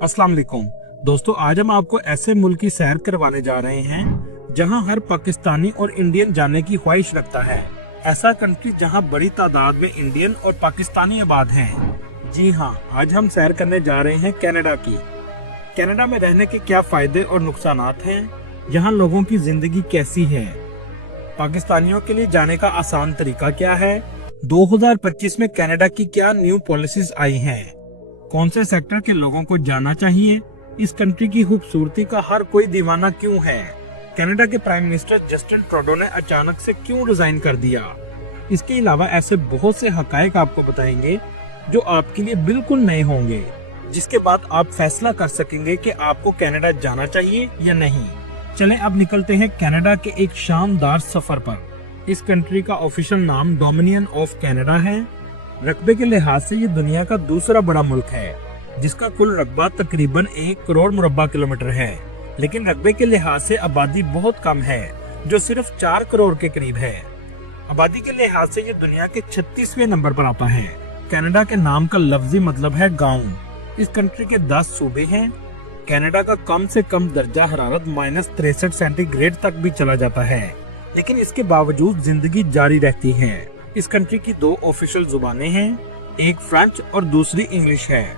अस्सलाम वालेकुम दोस्तों, आज हम आपको ऐसे मुल्क की सैर करवाने जा रहे हैं जहां हर पाकिस्तानी और इंडियन जाने की ख्वाहिश रखता है। ऐसा कंट्री जहां बड़ी तादाद में इंडियन और पाकिस्तानी आबाद हैं। जी हां, आज हम सैर करने जा रहे हैं कनाडा की। कनाडा में रहने के क्या फायदे और नुकसानात हैं, यहाँ लोगों की जिंदगी कैसी है, पाकिस्तानियों के लिए जाने का आसान तरीका क्या है, 2025 में कनाडा की क्या न्यू पॉलिसीज आई हैं, कौन से सेक्टर के लोगों को जाना चाहिए, इस कंट्री की खूबसूरती का हर कोई दीवाना क्यों है, कनाडा के प्राइम मिनिस्टर जस्टिन ट्रूडो ने अचानक से क्यों रिजाइन कर दिया। इसके अलावा ऐसे बहुत से हकायक आपको बताएंगे जो आपके लिए बिल्कुल नए होंगे, जिसके बाद आप फैसला कर सकेंगे कि आपको कनाडा जाना चाहिए या नहीं। चलें अब निकलते हैं कनाडा के एक शानदार सफर पर। इस कंट्री का ऑफिशियल नाम डोमिनियन ऑफ कनाडा है। रकबे के लिहाज से ये दुनिया का दूसरा बड़ा मुल्क है, जिसका कुल रकबा तकरीबन 1 करोड़ मुरब्बा किलोमीटर है, लेकिन रकबे के लिहाज से आबादी बहुत कम है, जो सिर्फ 4 करोड़ के करीब है। आबादी के लिहाज से ये दुनिया के 36वें नंबर पर आता है। कनाडा के नाम का लफ्जी मतलब है गाँव। इस कंट्री के 10 सूबे हैं। कनाडा का कम से कम दर्जा हरारत -63 सेंटीग्रेड तक भी चला जाता है, लेकिन इसके बावजूद जिंदगी जारी रहती है। इस कंट्री की 2 ऑफिशियल जुबानें हैं, एक फ्रेंच और दूसरी इंग्लिश है।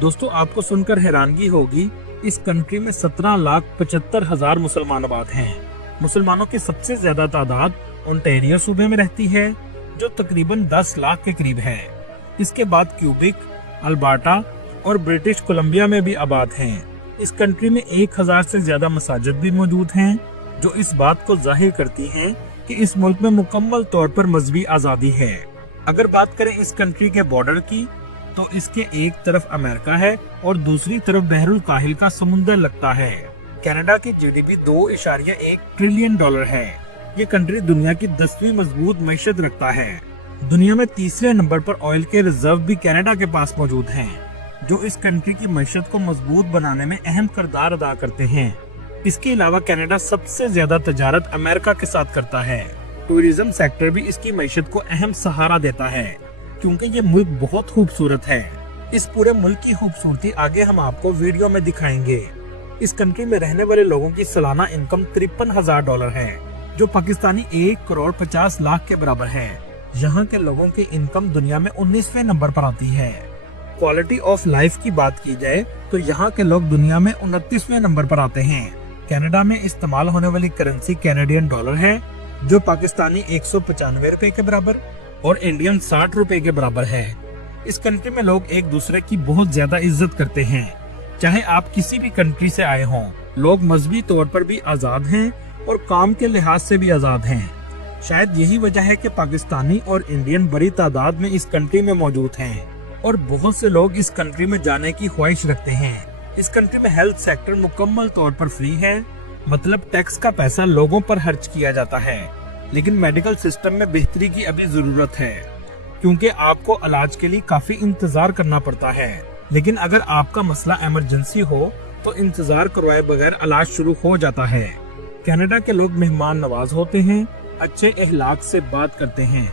दोस्तों, आपको सुनकर हैरानगी होगी, इस कंट्री में 17,75,000 मुसलमान आबाद हैं। मुसलमानों की सबसे ज्यादा तादाद ओंटारियो सूबे में रहती है, जो तकरीबन 10 लाख के करीब है। इसके बाद क्यूबिक, अल्बर्टा और ब्रिटिश कोलंबिया में भी आबाद हैं। इस कंट्री में 1000 से ज्यादा मसाजिद भी मौजूद हैं, जो इस बात को जाहिर करती हैं कि इस मुल्क में मुकम्मल तौर पर मजहबी आजादी है। अगर बात करें इस कंट्री के बॉर्डर की, तो इसके एक तरफ अमेरिका है और दूसरी तरफ बहरुल काहिल का समुंदर लगता है। कनाडा की जीडीपी $2.1 ट्रिलियन है। ये कंट्री दुनिया की 10वीं मजबूत मैशत रखता है। दुनिया में तीसरे नंबर पर ऑयल के रिजर्व भी कनाडा के पास मौजूद हैं, जो इस कंट्री की मैशत को मजबूत बनाने में अहम किरदार अदा करते हैं। इसके अलावा कनाडा सबसे ज्यादा तजारत अमेरिका के साथ करता है। टूरिज्म सेक्टर भी इसकी मैशत को अहम सहारा देता है, क्योंकि ये मुल्क बहुत खूबसूरत है। इस पूरे मुल्क की खूबसूरती आगे हम आपको वीडियो में दिखाएंगे। इस कंट्री में रहने वाले लोगों की सालाना इनकम $53,000 है, जो पाकिस्तानी 1 करोड़ 50 लाख के बराबर है। यहाँ के लोगों की इनकम दुनिया में 19वें नंबर पर आती है। क्वालिटी ऑफ लाइफ की बात की जाए तो यहाँ के लोग दुनिया में 29वें नंबर पर आते हैं। कनाडा में इस्तेमाल होने वाली करेंसी कैनेडियन डॉलर है, जो पाकिस्तानी 195 रुपए के बराबर और इंडियन 60 रुपए के बराबर है। इस कंट्री में लोग एक दूसरे की बहुत ज्यादा इज्जत करते हैं। चाहे आप किसी भी कंट्री से आए हों, लोग मजहबी तौर पर भी आजाद हैं और काम के लिहाज से भी आजाद हैं। शायद यही वजह है कि पाकिस्तानी और इंडियन बड़ी तादाद में इस कंट्री में मौजूद हैं और बहुत से लोग इस कंट्री में जाने की ख्वाहिश रखते हैं। इस कंट्री में हेल्थ सेक्टर मुकम्मल तौर पर फ्री है, मतलब टैक्स का पैसा लोगों पर खर्च किया जाता है। लेकिन मेडिकल सिस्टम में बेहतरी की अभी जरूरत है, क्योंकि आपको इलाज के लिए काफी इंतजार करना पड़ता है। लेकिन अगर आपका मसला इमरजेंसी हो तो इंतजार करवाए बगैर इलाज शुरू हो जाता है। कनाडा के लोग मेहमान नवाज होते हैं, अच्छे अखलाक से बात करते हैं।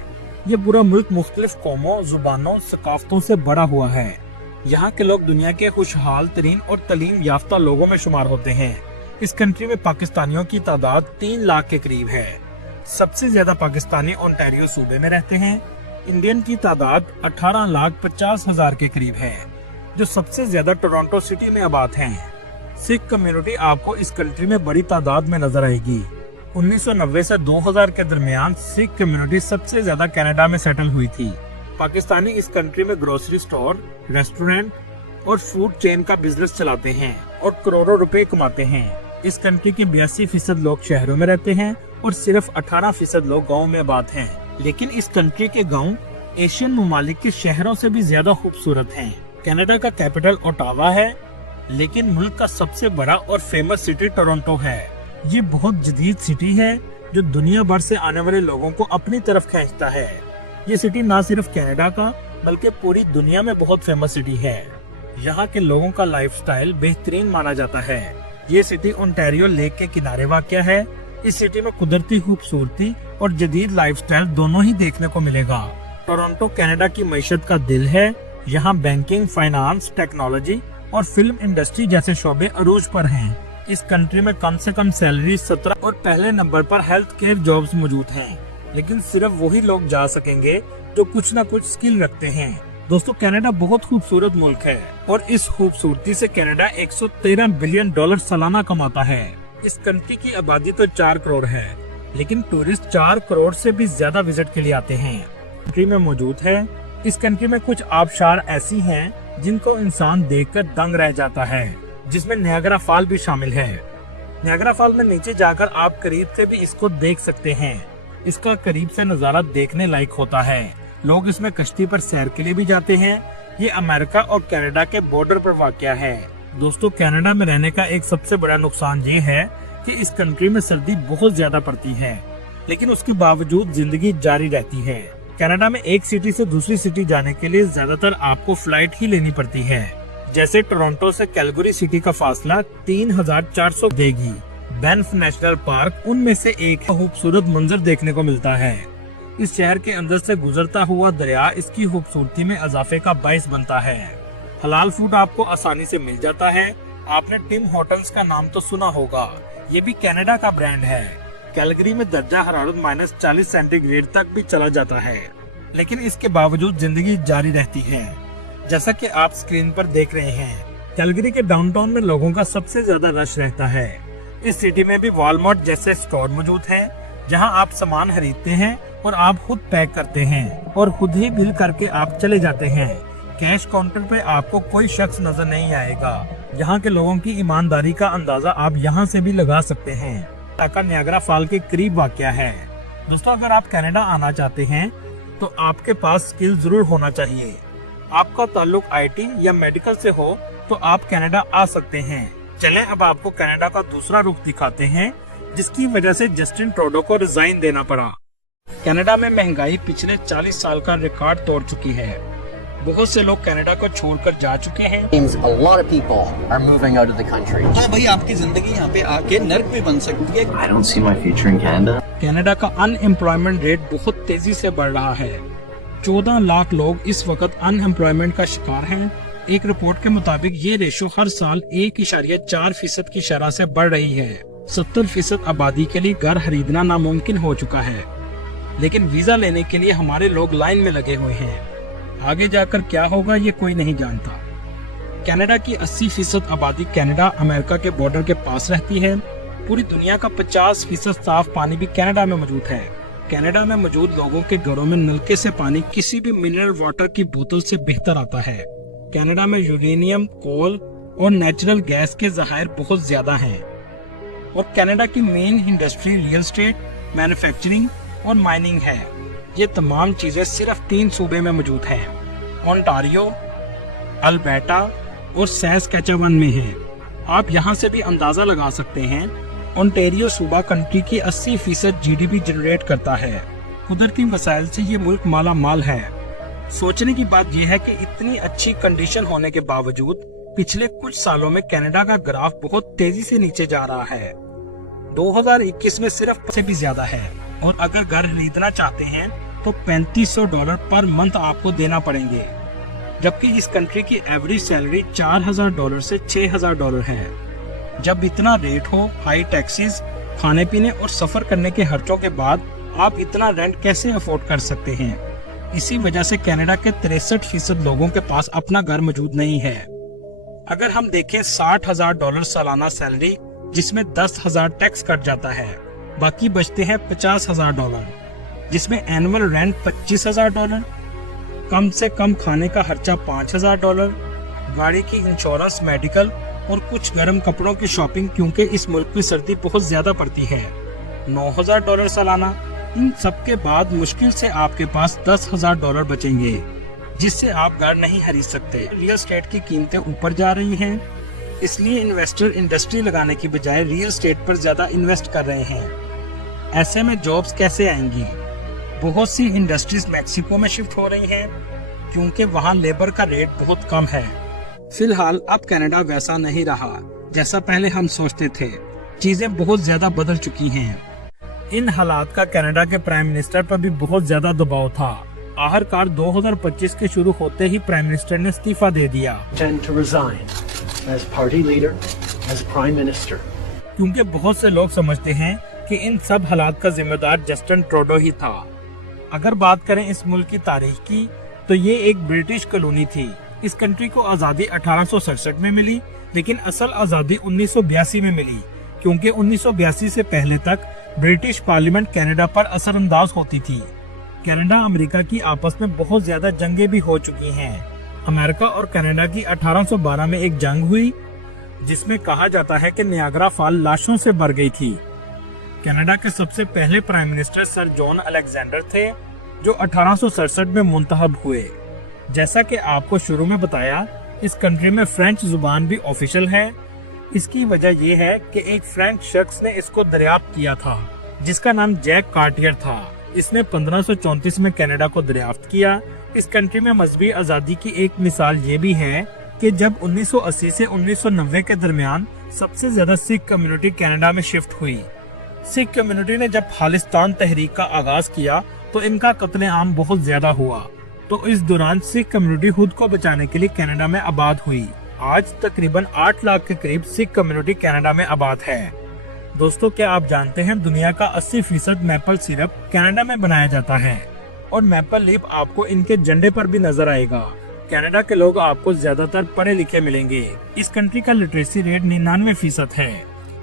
ये पूरा मुल्क मुख्तलिफ कौमों, जुबानों, सकाफतों से बड़ा हुआ है। यहाँ के लोग दुनिया के खुशहाल तरीन और तालीम याफ्ता लोगों में शुमार होते हैं। इस कंट्री में पाकिस्तानियों की तादाद 3 लाख के करीब है। सबसे ज्यादा पाकिस्तानी ओंटारियो सूबे में रहते हैं। इंडियन की तादाद 18,50,000 के करीब है, जो सबसे ज्यादा टोरंटो सिटी में आबाद हैं। सिख कम्युनिटी आपको इस कंट्री में बड़ी तादाद में नजर आएगी। 1990 से 2000 के दरमियान सिख कम्युनिटी सबसे ज्यादा कनाडा में सेटल हुई थी। पाकिस्तानी इस कंट्री में ग्रोसरी स्टोर, रेस्टोरेंट और फूड चेन का बिजनेस चलाते हैं और करोड़ों रुपए कमाते हैं। इस कंट्री के 82% लोग शहरों में रहते हैं और सिर्फ 18% लोग गाँव में आबाद हैं। लेकिन इस कंट्री के गाँव एशियन ममालिक के शहरों से भी ज्यादा खूबसूरत हैं। कनाडा का कैपिटल ओटावा है, लेकिन मुल्क का सबसे बड़ा और फेमस सिटी टोरंटो है। ये बहुत जदीद सिटी है, जो दुनिया भर से आने वाले लोगों को अपनी तरफ खींचता है। ये सिटी न सिर्फ कनाडा का बल्कि पूरी दुनिया में बहुत फेमस सिटी है। यहाँ के लोगों का लाइफस्टाइल बेहतरीन माना जाता है। ये सिटी ओंटारियो लेक के किनारे वाक़या है। इस सिटी में कुदरती खूबसूरती और जदीद लाइफस्टाइल दोनों ही देखने को मिलेगा। टोरंटो कनाडा की मईशत का दिल है। यहाँ बैंकिंग, फाइनेंस, टेक्नोलॉजी और फिल्म इंडस्ट्री जैसे शोबे अरूज पर हैं। इस कंट्री में कम से कम सैलरी 17 और पहले नंबर पर हेल्थ केयर जॉब्स मौजूद हैं। लेकिन सिर्फ वही लोग जा सकेंगे जो कुछ न कुछ स्किल रखते हैं। दोस्तों, कनाडा बहुत खूबसूरत मुल्क है और इस खूबसूरती से कनाडा 113 बिलियन डॉलर सालाना कमाता है। इस कंट्री की आबादी तो 4 करोड़ है, लेकिन टूरिस्ट 4 करोड़ से भी ज्यादा विजिट के लिए आते हैं। कंट्री में मौजूद है। इस कंट्री में कुछ आबशार ऐसी हैं जिनको इंसान देखकर दंग रह जाता है, जिसमें नियाग्रा फॉल भी शामिल है। नियाग्रा फॉल में नीचे जाकर आप करीब से भी इसको देख सकते हैं। इसका करीब से नजारा देखने लायक होता है। लोग इसमें कश्ती पर सैर के लिए भी जाते हैं। ये अमेरिका और कनाडा के बॉर्डर पर वाक़या है। दोस्तों, कनाडा में रहने का एक सबसे बड़ा नुकसान ये है कि इस कंट्री में सर्दी बहुत ज्यादा पड़ती है, लेकिन उसके बावजूद जिंदगी जारी रहती है। कनाडा में एक सिटी से दूसरी सिटी जाने के लिए ज्यादातर आपको फ्लाइट ही लेनी पड़ती है। जैसे टोरंटो से कैलगरी सिटी का फासला 3400 देगी। बैंफ नेशनल पार्क उनमें से एक खूबसूरत मंजर देखने को मिलता है। इस शहर के अंदर से गुजरता हुआ दरिया इसकी खूबसूरती में इजाफे का बाइस बनता है। हलाल फूड आपको आसानी से मिल जाता है। आपने टिम होटल्स का नाम तो सुना होगा, ये भी कनाडा का ब्रांड है। कैलगरी में दर्जा हरारत -40 सेंटीग्रेड तक भी चला जाता है, लेकिन इसके बावजूद जिंदगी जारी रहती है, जैसा कि आप स्क्रीन पर देख रहे हैं। कैलगरी के डाउनटाउन में लोगों का सबसे ज्यादा रश रहता है। इस सिटी में भी वॉलमार्ट जैसे स्टोर मौजूद है, जहां आप सामान खरीदते हैं और आप खुद पैक करते हैं और खुद ही बिल करके आप चले जाते हैं। कैश काउंटर पे आपको कोई शख्स नजर नहीं आएगा। यहाँ के लोगों की ईमानदारी का अंदाजा आप यहाँ से भी लगा सकते हैं। का नियाग्रा फॉल के करीब वाक़या है। दोस्तों, अगर आप कनाडा आना चाहते हैं तो आपके पास स्किल जरूर होना चाहिए। आपका ताल्लुक IT या मेडिकल से हो तो आप कनाडा आ सकते हैं। चलें अब आपको कनाडा का दूसरा रुख दिखाते हैं, जिसकी वजह से जस्टिन ट्रूडो को रिजाइन देना पड़ा। कनाडा में महंगाई पिछले 40 साल का रिकॉर्ड तोड़ चुकी है। बहुत से लोग कनाडा को छोड़कर जा चुके हैं। A lot of people are moving out of the country. हाँ भाई, आपकी जिंदगी यहाँ पे आके नर्क भी बन सकती है। I don't see my future in Canada. Canada का अनएम्प्लॉयमेंट रेट बहुत तेजी से बढ़ रहा है। 14 लाख लोग इस वक्त अनएम्प्लॉयमेंट का शिकार हैं। एक रिपोर्ट के मुताबिक ये रेशो हर साल 1.4% की शरह से बढ़ रही है। 70% आबादी के लिए घर खरीदना नामुमकिन हो चुका है, लेकिन वीजा लेने के लिए हमारे लोग लाइन में लगे हुए हैं। आगे जाकर क्या होगा ये कोई नहीं जानता। कनाडा की 80% आबादी कनाडा अमेरिका के बॉर्डर के पास रहती है। पूरी दुनिया का 50% साफ पानी भी कनाडा में मौजूद है। कनाडा में मौजूद लोगों के घरों में नलके से पानी किसी भी मिनरल वाटर की बोतल से बेहतर आता है। कनाडा में यूरेनियम, कोल और नेचुरल गैस के ज़खायर बहुत ज्यादा हैं। और कनाडा की main industry real estate, manufacturing और माइनिंग है। ये तमाम चीजें सिर्फ 3 सूबे में मौजूद हैं। ओंटारियो, अल्बर्टा और सैस्कैचेवन में है। आप यहाँ से भी अंदाजा लगा सकते हैं। ओंटारियो सूबा कंट्री की 80% GDP जनरेट करता है। कुदरती वसाइल से ये मुल्क माला माल है। सोचने की बात यह है कि इतनी अच्छी कंडीशन होने के बावजूद पिछले कुछ सालों में कनाडा का ग्राफ बहुत तेजी से नीचे जा रहा है। 2021 में सिर्फ से भी ज्यादा है। और अगर घर खरीदना चाहते हैं तो $3500 पर मंथ आपको देना पड़ेंगे, जबकि इस कंट्री की एवरेज सैलरी $4000 से $6000 है। जब इतना रेट हो, हाई टैक्सेस, खाने पीने और सफर करने के खर्चों के बाद आप इतना रेंट कैसे अफोर्ड कर सकते हैं? इसी वजह से कनाडा के 63% लोगों के पास अपना घर मौजूद नहीं है। अगर हम देखें $60,000 सालाना सैलरी, जिसमें $10,000 टैक्स कट जाता है, बाकी बचते हैं $50,000, जिसमें एनुअल रेंट $25,000, कम से कम खाने का खर्चा $5,000, गाड़ी की इंश्योरेंस, मेडिकल और कुछ गर्म कपड़ों की शॉपिंग, क्योंकि इस मुल्क में सर्दी बहुत ज्यादा पड़ती है, $9,000 सालाना। इन सब के बाद मुश्किल से आपके पास $10,000 बचेंगे, जिससे आप घर नहीं खरीद सकते। रियल एस्टेट की कीमतें ऊपर जा रही हैं, इसलिए इन्वेस्टर इंडस्ट्री लगाने की बजाय रियल एस्टेट पर ज्यादा इन्वेस्ट कर रहे हैं। ऐसे में जॉब्स कैसे आएंगी? बहुत सी इंडस्ट्रीज मैक्सिको में शिफ्ट हो रही हैं, क्योंकि वहाँ लेबर का रेट बहुत कम है। फिलहाल अब कनाडा वैसा नहीं रहा जैसा पहले हम सोचते थे। चीजें बहुत ज्यादा बदल चुकी हैं। इन हालात का कनाडा के प्राइम मिनिस्टर पर भी बहुत ज्यादा दबाव था। आखिरकार 2025 के शुरू होते ही प्राइम मिनिस्टर ने इस्तीफा दे दिया। as party leader, as prime minister. क्योंकि बहुत से लोग समझते हैं कि इन सब हालात का जिम्मेदार जस्टिन ट्रूडो ही था। अगर बात करें इस मुल्क की तारीख की, तो ये एक ब्रिटिश कॉलोनी थी। इस कंट्री को आज़ादी 1867 में मिली, लेकिन असल आज़ादी 1982 में मिली, क्योंकि 1982 से पहले तक ब्रिटिश पार्लियामेंट कनाडा पर असरअंदाज होती थी। कनाडा अमेरिका की आपस में बहुत ज्यादा जंगें भी हो चुकी हैं। अमेरिका और कनाडा की 1812 में एक जंग हुई, जिसमें कहा जाता है कि नियाग्रा फॉल लाशों से भर गई थी। कनाडा के सबसे पहले prime minister sir John Alexander थे, जो 1867 में मुंतखब हुए। जैसा कि आपको शुरू में बताया, इस कंट्री में फ्रेंच जुबान भी ऑफिशियल है। इसकी वजह यह है कि एक फ्रेंच शख्स ने इसको दरियाफ्त किया था, जिसका नाम जैक कार्टियर था। इसने 1534 में कनाडा को दरियाफ्त किया। इस कंट्री में मजहबी आज़ादी की एक मिसाल ये भी है कि जब 1980 से 1990 के दरमियान सबसे ज्यादा सिख कम्युनिटी कनाडा में शिफ्ट हुई। सिख कम्युनिटी ने जब खालिस्तान तहरीक का आगाज किया तो इनका कत्लेआम बहुत ज्यादा हुआ। तो इस दौरान सिख कम्युनिटी खुद को बचाने के लिए कनाडा में आबाद हुई। आज तकरीबन 8 लाख के करीब सिख कम्युनिटी कनाडा में आबाद है। दोस्तों, क्या आप जानते हैं दुनिया का 80% मैपल सिरप कनाडा में बनाया जाता है और मैपल लीफ आपको इनके झंडे पर भी नजर आएगा। कनाडा के लोग आपको ज्यादातर पढ़े लिखे मिलेंगे। इस कंट्री का लिटरेसी रेट 99% है।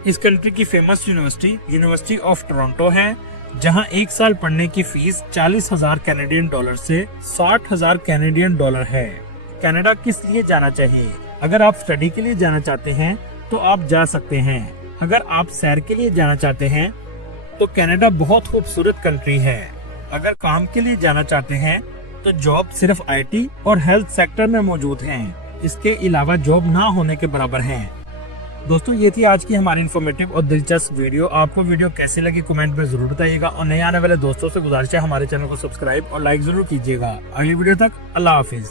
इस कंट्री की फेमस यूनिवर्सिटी ऑफ टोरंटो है, जहां एक साल पढ़ने की फीस 40,000 कैनेडियन डॉलर से 60,000 कैनेडियन डॉलर है। कनाडा किस लिए जाना चाहिए? अगर आप स्टडी के लिए जाना चाहते हैं तो आप जा सकते हैं। अगर आप सैर के लिए जाना चाहते हैं तो कनाडा बहुत खूबसूरत कंट्री है। अगर काम के लिए जाना चाहते हैं तो जॉब सिर्फ आईटी और हेल्थ सेक्टर में मौजूद हैं। इसके अलावा जॉब ना होने के बराबर हैं। दोस्तों, ये थी आज की हमारी इन्फॉर्मेटिव और दिलचस्प वीडियो। आपको वीडियो कैसी लगी कमेंट में जरूर बताइएगा और नए आने वाले दोस्तों से गुजारिश है हमारे चैनल को सब्सक्राइब और लाइक जरूर कीजिएगा। अगली वीडियो तक अल्लाह हाफिज।